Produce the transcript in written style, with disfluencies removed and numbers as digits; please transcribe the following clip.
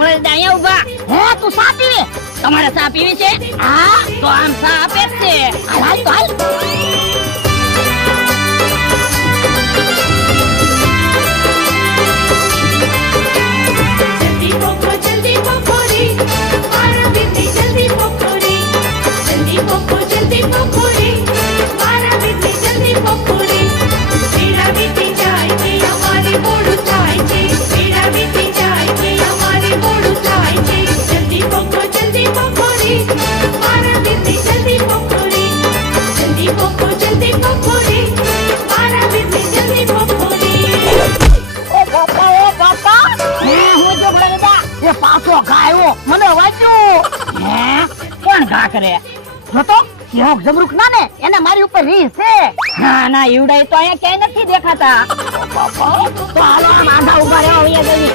ભલે અહીંયા ઉભા. હે તું સા પીવે? તમારે ચા પીવી છે? હા તો આમ ચા આપે જ છે. હાલ તો હાલ. जल्दी पोको रे मारा बेटी जल्दी पोको रे जल्दी पोको मारा बेटी जल्दी पोको रे मेरा बेटी जाए के हमारे बोलू થાય છે मेरा बेटी जाए के हमारे बोलू થાય છે जल्दी पोको रे मारा बेटी जल्दी पोको रे मारा बेटी जल्दी पोको रे ઓ બાપા હે હું જો ભલે દાદા એ પાછો ગાયો મને વાંચ્યું. હે કોણ ઘા કરે? જો તો સિંહક જમરૂખ ના ને એને મારી ઉપર રીસ છે. ના ના ઈવડાય તો અહીંયા ક્યાંય નથી દેખાતા. તો હાલો આમ આંધા ઉભા રહેવા અહીંયા જઈએ.